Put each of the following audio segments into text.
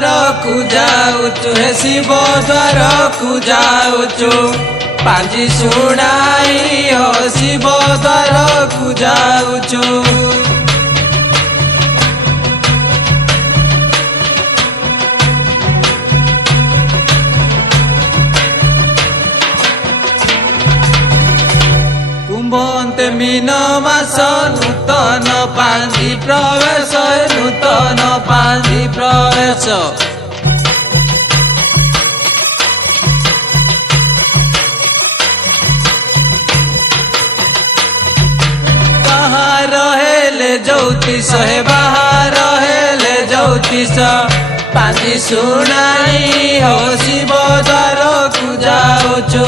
द्वार को जाऊचु हे शिव द्वार को जाऊचु पांजी सुनाई हो शिव द्वार को जाऊचु कुंभन्ते मीन मास नूतन पांजी प्रवेश नूतन पांजी प्रवेश बाहर हेले ज्योतिष हे बाहर हेले ज्योतिष पांजी सुनाई हो शिव द्वार को जाऊचु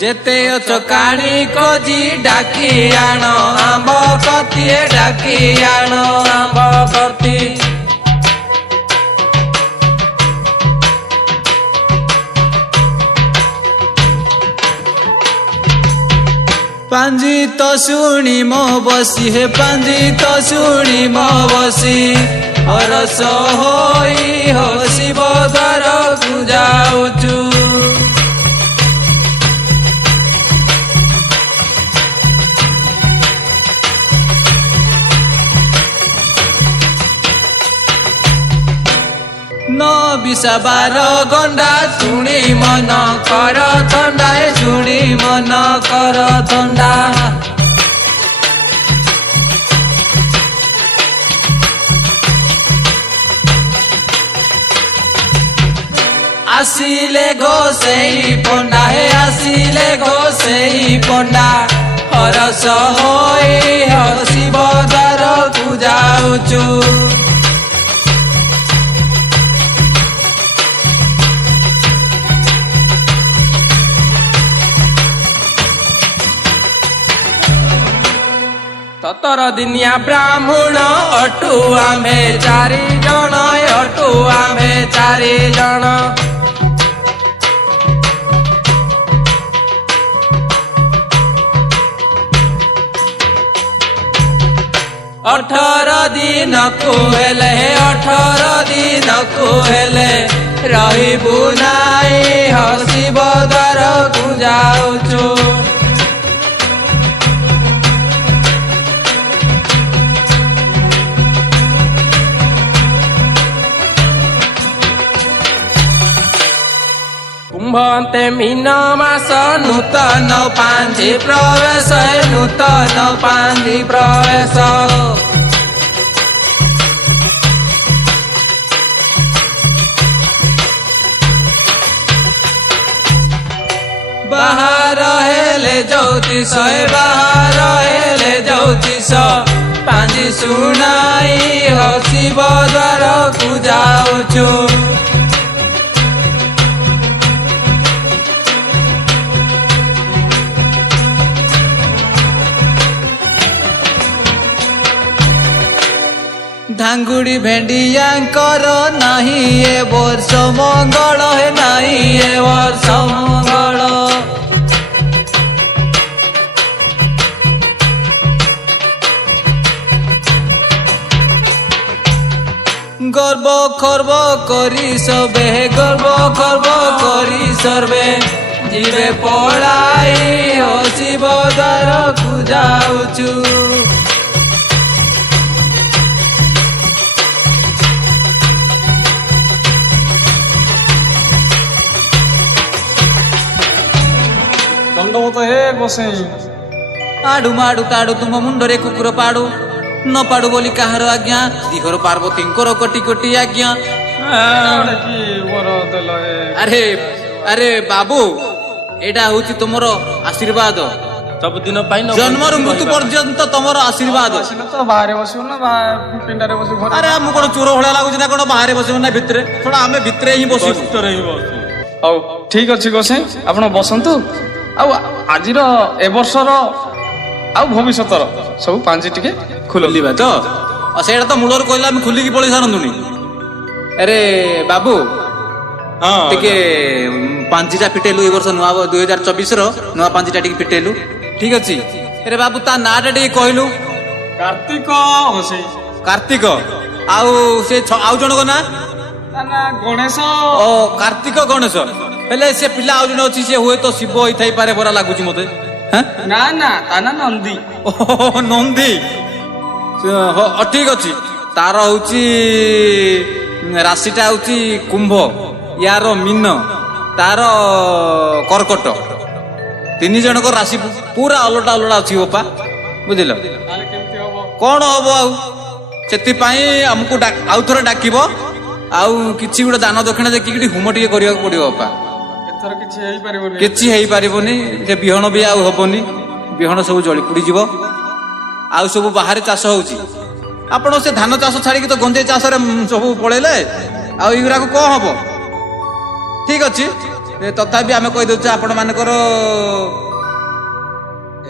जेते चकाणी कोजी डाकी आनो आंब कती डाकी आनो आंब कती पांजी तो सुनी मो बसी हे पांजी तो सुनी मो बसी हरस होई हो शिव द्वार को जाऊचु न विषबार गंडा शुणी मन कर थंडा शुणी मन कर थंडा आसिले गोसेई पंडा हे आसिले गोसेई पंडा हरस होई हो शिव द्वार को जाऊचु सतर दिनिया ब्राह्मण अटु आमे चारि जन अटु आमे चारि जन 18 दिन को हेले 18 दिन को हेले रहिबु नाई हो शिव द्वार को जाऊचु कुंभन्ते मीन मास नूतन पांजी प्रवेश नूतन पांजी प्रवेश बाहर हेले ज्योतिष बाहर हेले ज्योतिष पांजी सुनाई हो शिव द्वार को जाऊचु धांगुड़ी भेंडिया करो नहीं ए वर्ष मंगल है नहीं ए वर्ष मंगल गर्व खर्व करी सबे गर्व खर्व करी सर्वे जीवे पड़ाई हो शिव द्वार को जाऊचु दंडवत हे गोसाई आडू माडू ताडू तुम मुंडरे कुकुर पाडू न पाडू बोली कहार आज्ञा दिघर पार्वती कोटी कोटी आज्ञा अरे अरे बाबू एटा होची तुमर आशीर्वाद सब दिन जन्म मृत्यु पर्यंत तुमर आशीर्वाद तो बाहर बसु ना पिंडारे बसु घर अरे हम कोन चोर भला लागु ना कोन बाहर बसु ना भितरे थोड़ा हमें भितरे ही बसु भितरे ही बसु औ ठीक अछि गोसाई आपण बसंतु आजिर ए वर्षर भविष्यतर सब पांजी टिके खुलिबा तो सेटा तो मूलर कहला हम खुली की पळी सारंतुनी अरे बाबू हाँ टिके ପାଞ୍ଜିଟା ଫିଟେଇଲୁ ଏ ବର୍ଷ ନୂଆ 2024 ନୂଆ ପାଞ୍ଜିଟା ଟିକେ ଫିଟେଇଲୁ ଠିକ ଅଛି ରେ ବାବୁ ତା ନାଁଟା ଟିକେ କହିଲୁ କାର୍ତ୍ତିକ ହସି କାର୍ତ୍ତିକ ଆଉ ସେ ଆଉ ଜଣଙ୍କ ନାଁ ତା ନା ଗଣେଶ ଓ କାର୍ତ୍ତିକ ଗଣେଶ ହେଲେ ସେ ପିଲା ଆଉ ଜଣେ ଅଛି ସେ ହୁଏତ ଶିବ ହେଇଥାଇପାରେ ପରା ଲାଗୁଛି ମତେ ନା ନା ତା ନା ନନ୍ଦୀ ଓହୋ ନନ୍ଦୀ ଠିକ ଅଛି ତାର ହଉଛି ରାଶିଟା ହଉଛି କୁମ୍ଭ ୟାର ମୀନ ତାର କର୍କଟ ତିନି ଜଣଙ୍କ ରାଶି ପୁରା ଅଲଗା ଅଲଗା ଅଛି ବୋପା ବୁଝିଲ ତାହେଲେ କେମିତି ହବ କଣ ହବ ଆଉ ସେଥିପାଇଁ ଆମକୁ ଆଉ ଥରେ ଡାକିବ ଆଉ କିଛି ଗୋଟେ ଦାନ ଦକ୍ଷିଣା ଦେଖିକି ହୁମ ଟିକେ କରିବାକୁ ପଡିବ ବାପା ଏଥର କିଛି ହେଇପାରିବନି କିଛି ହେଇପାରିବନି ସେ ବିହନ ବି ଆଉ ହବନି ବିହନ ସବୁ ଜଳି ପୋଡିଯିବ ଆଉ ସବୁ ବାହାରେ ଚାଷ ହଉଛି ଆପଣ ସେ ଧାନ ଚାଷ ଛାଡିକି ତ ଗଞ୍ଜେଇ ଚାଷରେ ସବୁ ପଳେଇଲେ ଆଉ ଏଗୁଡାକ କଣ ହବ ଠିକ ଅଛି ତଥାପି ଆମେ କହିଦଉଛୁ ଆପଣ ମାନଙ୍କର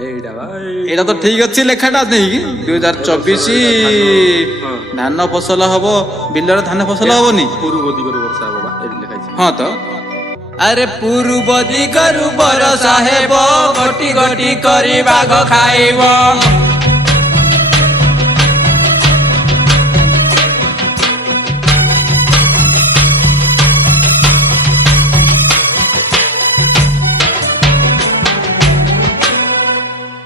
ଏଇଟା ତ ଠିକ ଅଛି ଲେଖାଟା ନେଇକି 2024 ଧାନ ଫସଲ ହବ ବିଲରେ ଧାନ ଫସଲ ହବନି ହଁ ତ ଆରେ ପୂର୍ବ ଦିଗରୁ ବରଷା ହେବ ଗୋଟି ଗୋଟି କରି ବାଘ ଖାଇବ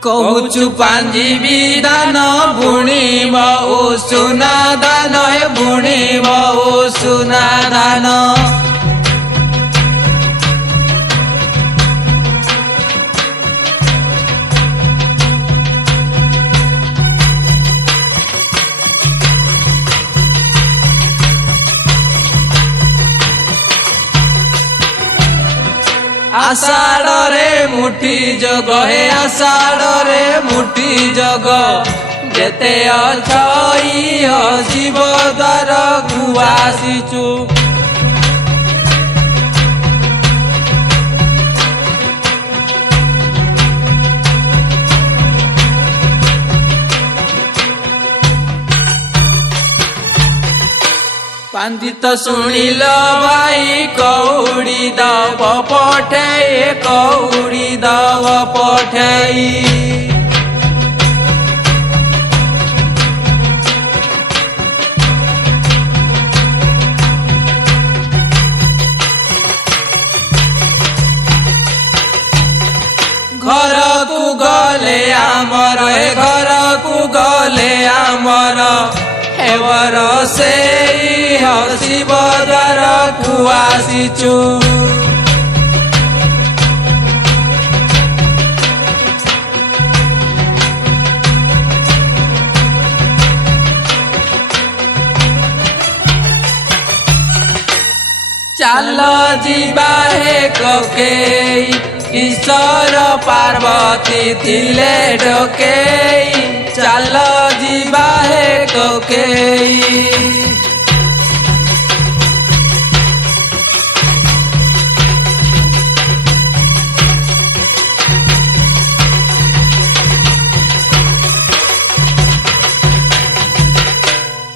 କହୁଛୁ ପାଞ୍ଜିବି ଦାନ ବୁଣିବ ଓ ସୁନା ଦାନ ହେ ବୁଣିବ ଓ ସୁନା ଦାନ ଆଷାଢ଼ରେ ମୁଠି ଯୋଗ ହେ ଆଷାଢ଼ରେ ମୁଠି ଯୋଗ ଯେତେ ଅଛ ଶିବ ଦ୍ୱାରକୁ ଆସିଛୁ ପାଣ୍ଡିତ ଶୁଣିଲ ଭାଇ କଉଡ଼ି ଦବ ପଠେଇ କଉଡ଼ି ଦବ ପଠେଇ ଘରକୁ ଗଲେ ଆମର ଘରକୁ ଗଲେ ଆମର ହେବର ସେଇ ଶିବ ଦ୍ୱାରକୁ ଆସିଛୁ ଚାଲ ଯିବା ହେ କକେଇ ଈଶ୍ୱର ପାର୍ବତୀ ଥିଲେ ଡକେଇ ଚାଲ ଯିବା ହେ କକେଇ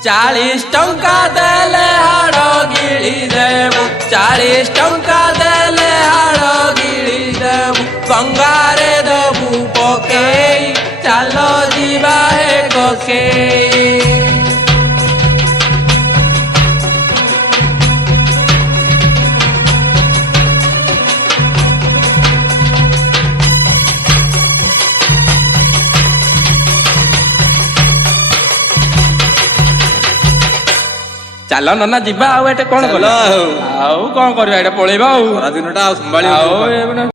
ଚାଳିଶ ଟଙ୍କା ଦେଲେ ହାଡ଼ ଗିଳି ଦେବୁ 40 ଟଙ୍କା ଦେଲେ ହାଡ଼ ଗିଳି ଦେବୁ ଗଙ୍ଗାରେ ଦେବୁ ପକେଇ ଚାଲ ଯିବା ହେ କକେଇ ଚାଲ ନନା ଯିବା ଆଉ ଏଟେ କଣ କଲ ଆଉ କଣ କରିବା ଏଇଟା ପଳେଇବା ଆଉ ଦିନଟା ଆଉ ସମ୍ଭାଳି ଆଉ